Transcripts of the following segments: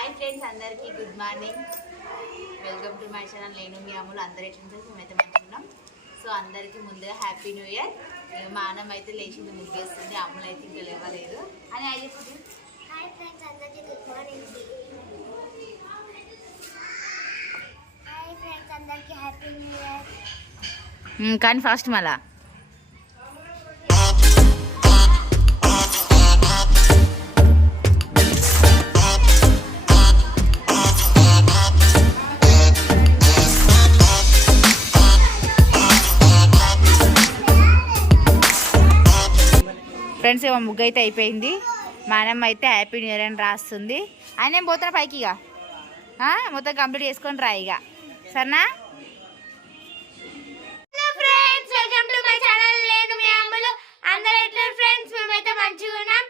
Hi friends, అందరికీ good morning. Welcome to my channel. నేను మీ అమ్ములు. అందరు ఎట్లుంటే మేమైతే మంచుకున్నాం. సో అందరికీ ముందుగా హ్యాపీ న్యూ ఇయర్. మా అన్నం అయితే లేచింది, ముగ్గేస్తుంది. అమ్ములు అయితే ఇంకా లేవలేదు అని అయిపోతుంది. హాయ్ ఫ్రెండ్స్, అందరికీ గుడ్ మార్నింగ్. హాయ్ ఫ్రెండ్స్, అందరికీ హ్యాపీ న్యూ ఇయర్. కానీ ఫస్ట్ మళ్ళా ఫ్రెండ్స్, ఏమో ముగ్గు అయితే అయిపోయింది. మా అన్నమ్మ అయితే హ్యాపీ న్యూ ఇయర్ అని రాస్తుంది. ఆయన ఏం పోతున్నా పైకి ఇక మొత్తం కంప్లీట్ చేసుకొని రా ఇక, సరేనా? Friends, welcome to my channel. నేను మీ అమ్ములు. అందరూ ఎట్లా ఫ్రెండ్స్? మేమైతే మంచిగా ఉన్నాం.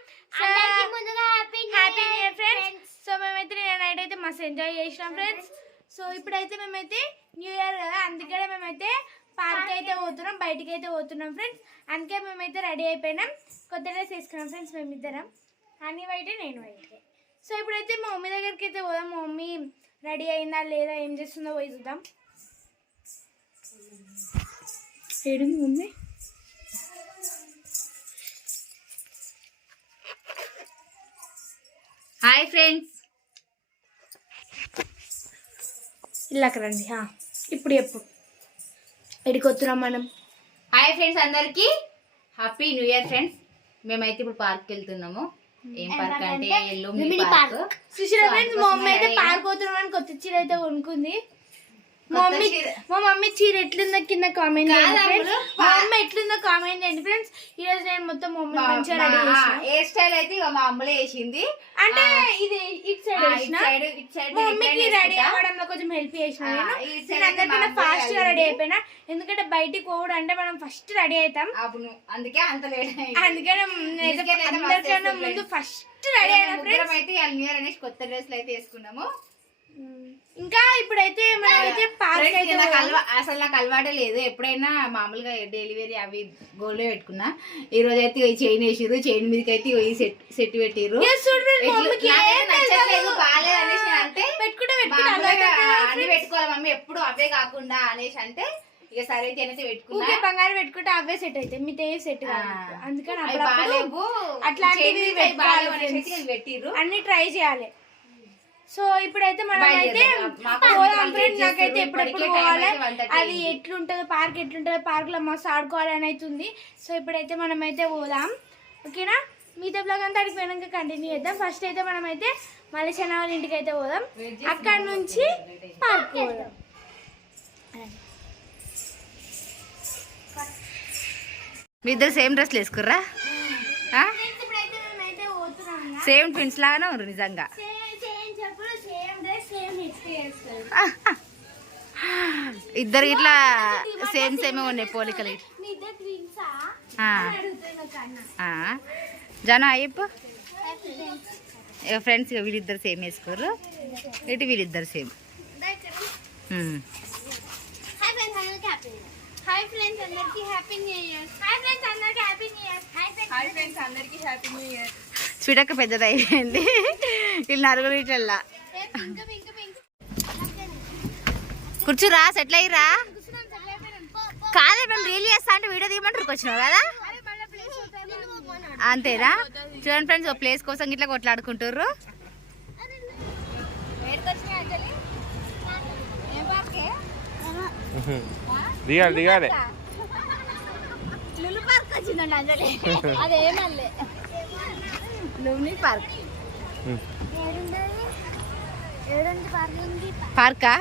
అందరికీ ముందుగా happy new year friends. So మేమైతే నైట్ అయితే మస్తు ఎంజాయ్ చేసినాం ఫ్రెండ్స్. సో ఇప్పుడైతే మేమైతే న్యూ ఇయర్ కదా, అందుకనే మేమైతే పార్క్ అయితే పోతున్నాం, బయటికి అయితే పోతున్నాం ఫ్రెండ్స్. అందుకే మేమైతే రెడీ అయిపోయినాం. కొత్త డ్రెస్ వేసుకున్నాం ఫ్రెండ్స్ మేమిద్దరం, అని వైటే నేను వైటే. సో ఇప్పుడైతే మా మమ్మీ దగ్గరికి అయితే పోదాం. మా మమ్మీ రెడీ అయిందా లేదా, ఏం చేస్తుందో పోయి చూద్దాం. ఏడుంది మమ్మీ? హాయ్ ఫ్రెండ్స్, ఇలాక రండి. ఇప్పుడు ఎప్పుడు ఎడికి వస్తున్నాం మనం? హాయ్ ఫ్రెండ్స్, అందరికి హ్యాపీ న్యూ ఇయర్ ఫ్రెండ్స్. మేమైతే ఇప్పుడు పార్క్ వెళ్తున్నాము. ఏం పార్క్ అంటే లుంబిని పార్క్. సుశీల ఫ్రెండ్స్, మా మమ్మీ అయితే పార్క్ పోతున్నామని కొత్త చీర అయితే కొనుక్కుంది. మా మమ్మీ చీర ఎట్లుందో కింద కామెంట్ చేయండి. మా మమ్మీ ఎట్లుందో కామెంట్ చేయండి ఫ్రెండ్స్. ఈ రోజు నేను మొత్తం మమ్మీ మంచిగా రెడీ చేసిన. హెయిర్ స్టైల్ అయితే మా అమ్మలే వేసింది. అంటే ఇది ఇటు సైడ్ వేసిన. మా మమ్మీకి రెడీ అవ్వడంలో కొంచెం హెల్ప్ చేసిన. నేను అందరికన్నా ఫాస్ట్ గా రెడీ అయిపోయినా, ఎందుకంటే బయటికి పోవడం అంటే మనం ఫస్ట్ రెడీ అవుతాం. అందుకే అంత లేట్. అందుకనే అందరికన్నా ముందు ఫస్ట్ రెడీ అయినా ఫ్రెండ్స్. అయితే న్యూ ఇయర్ అనేసి కొత్త డ్రెస్లు అయితే వేసుకున్నాము. ఇంకా ఇప్పుడైతే మనమైతే పార్క్ అయితే అసలు నాకు అలవాటే లేదు. ఎప్పుడైనా మామూలుగా డెలివరీ అవి గోల్డ్ పెట్టుకున్నా. ఈ రోజు అయితే చైన్ వేసిర్రు, చైన్ మీదకి అయితే సెట్ పెట్టిర్రు. నచ్చట్లేదు, బాగాలేదు అనేసి అంటే అన్ని పెట్టుకోవాలి మమ్మీ, ఎప్పుడు అవే కాకుండా అనేసి అంటే ఇక సరే అయితే పెట్టుకున్నా. బంగారం పెట్టుకుంటే అవే సెట్ అయితే మీతో సెట్ కాదు. అందుకని పెట్టిర్రు, అన్ని ట్రై చేయాలి. సో ఇప్పుడైతే మనం అయితే పోదాం ఫ్రెండ్స్. నాకైతే ఎప్పుడెప్పుడు పోవాలి, అది ఎట్లుంటుందో పార్క్ ఎట్లుంటుందో, పార్క్ లో మస్తు ఆడుకోవాలని అవుతుంది. సో ఇప్పుడైతే మనం అయితే పోదాం, ఓకేనా? మిగతా బ్లాగ్ అంతా అడిగి పోయినాక కంటిన్యూ చేద్దాం. ఫస్ట్ అయితే మనం అయితే మలేషియా వాళ్ళ ఇంటికి అయితే పోదాం, అక్కడ నుంచి పార్క్ పోదాం. మీ ఇద్దరు సేమ్ డ్రెస్లు వేసుకుర్రా? సేమ్ ట్విన్స్ లాగానే ఉన్నారు నిజంగా. ఇద్దరు ఇట్లా సేమ్ సేమే ఉన్నాయి పోలికలు. జన అయ్యప్ప ఫ్రెండ్స్, వీళ్ళిద్దరు సేమ్ వేసుకోరు, ఇటు వీళ్ళిద్దరు సేమ్. హాయ్ ఫ్రెండ్స్, అందరికీ happy new year. Hi friends, అందరికీ happy new year. Hi friends, అందరికీ హ్యాపీ న్యూ ఇయర్. స్వీటక్క పెద్దది అయిపోయింది వీళ్ళు నలుగురు ఇట్లా. కూర్చురా, సెటిల్ అయ్యిరా. కాదే మేము రీల్ చేస్తా అంటే వీడియో తీయమంటారు వచ్చినావు కదా, అంతేనా? చూడండి ఫ్రెండ్స్, ఒక ప్లేస్ కోసం ఇట్లా కొట్లాడుకుంటారు. దిగాలి దిగాలి. లులు పార్క్ వచ్చిందండి అంజలి, అదేమల్లే లుమ్ని పార్క్. పార్కా?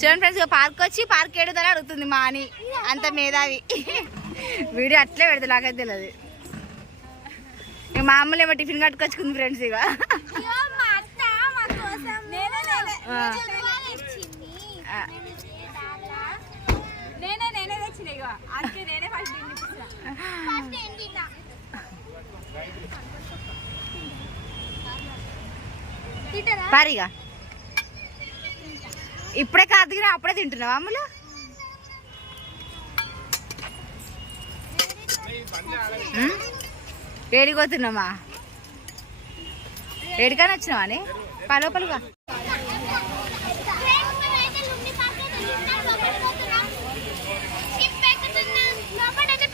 చూడండి ఫ్రెండ్స్, పార్క్ వచ్చి పార్క్ ఏడుదని అడుగుతుంది మా అని, అంత మేధావి. వీడియో అట్లే పెడతా, నాకైతే తెలియదు. ఇక మా అమ్మలు ఏమో టిఫిన్ కట్టుకొచ్చుకుంది ఫ్రెండ్స్. ఇక పారిగా ఇప్పుడే కార్తీక అప్పుడే తింటున్నావా అమ్ములు? ఏడికి పోతున్నామా? ఏడికని వచ్చినావా అని? లోపలుగా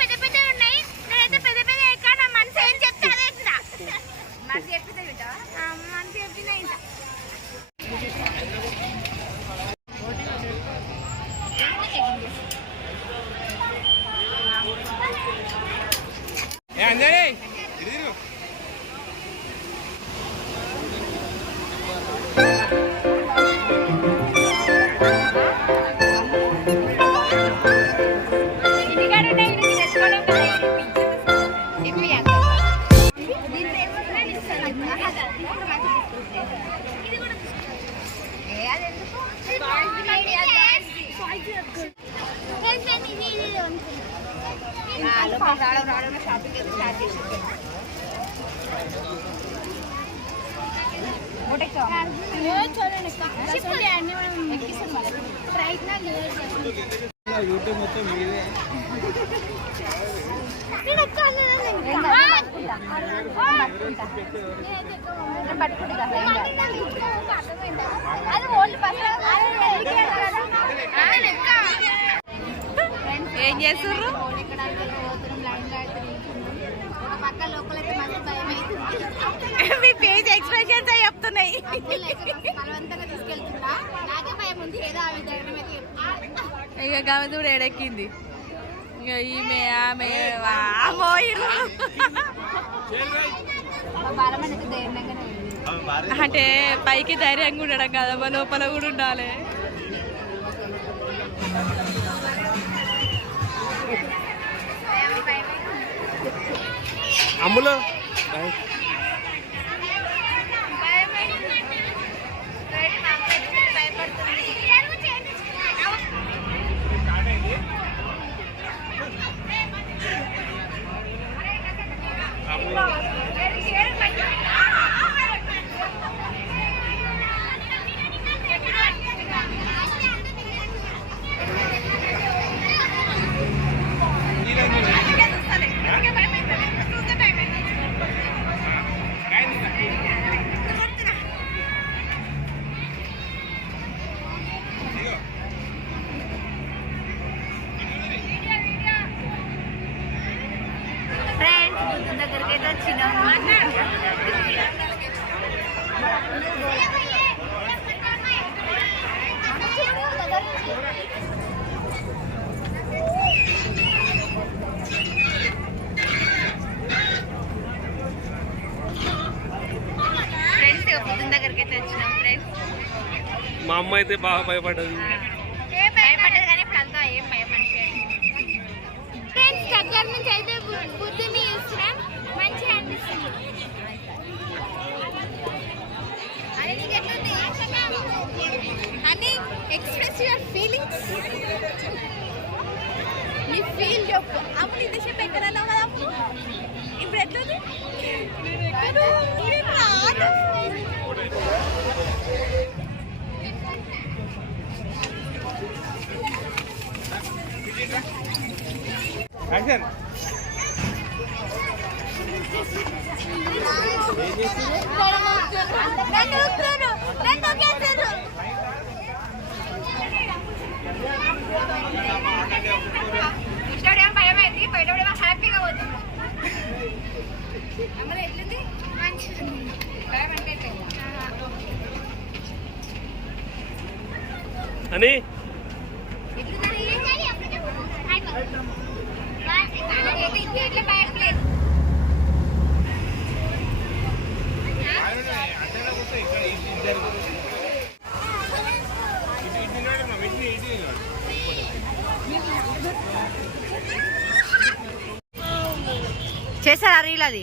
పెద్ద పెద్ద ఉన్నాయి. నేనైతే పెద్ద పెద్ద ఎక్కడ మనసు ఏం చెప్తే అదే మనసు చెప్పితే మనసు చెప్పిన ఇంత రావడం షాపింగ్ అయితే స్టార్ట్ చేసి యూట్యూబ్ మొత్తం మీదే ఏం చేస్తుర్రు? మీ పేజ్ ఎక్స్ప్రెషన్స్ చెప్తున్నాయి. ఇక గమదుడు ఎడెక్కింది. ఇక ఈమె ఆమె అంటే పైకి ధైర్యంగా ఉండడం కదమ్మా, లోపల కూడా ఉండాలి. అమ్ములు దగ్గరికి అయితే వచ్చినాము. ఫ్రెండ్స్ బుద్ధుని దగ్గరికి అయితే వచ్చినాం. ఫ్రెండ్స్ మా అమ్మ అయితే బాగా భయపడ్డది. భయపడ్డది కానీ ఇప్పుడు అంతా ఏం భయపడిపోయాడు. ఫ్రెండ్స్ దగ్గర నుంచి అయితే బుద్ధుని చూస్తున్నాం, మంచిగా అనిపిస్తుంది. అని ఎక్స్ప్రెస్ యువర్ ఫీలింగ్స్. నీ ఫీల్ చెప్పు. అప్పుడు ఇది చెప్పు ఎక్కడ అన్నావు కదా, ఇప్పుడు ఎట్లుంది? యాక్షన్ స్టేడియం భయమైంది, బయట హ్యాపీగా పోతుంది. అందరూ ఎట్లుంది? మంచిగా భయం అంటే అని ఎట్లా భయం లేదు. చేశారా రీల్ అది?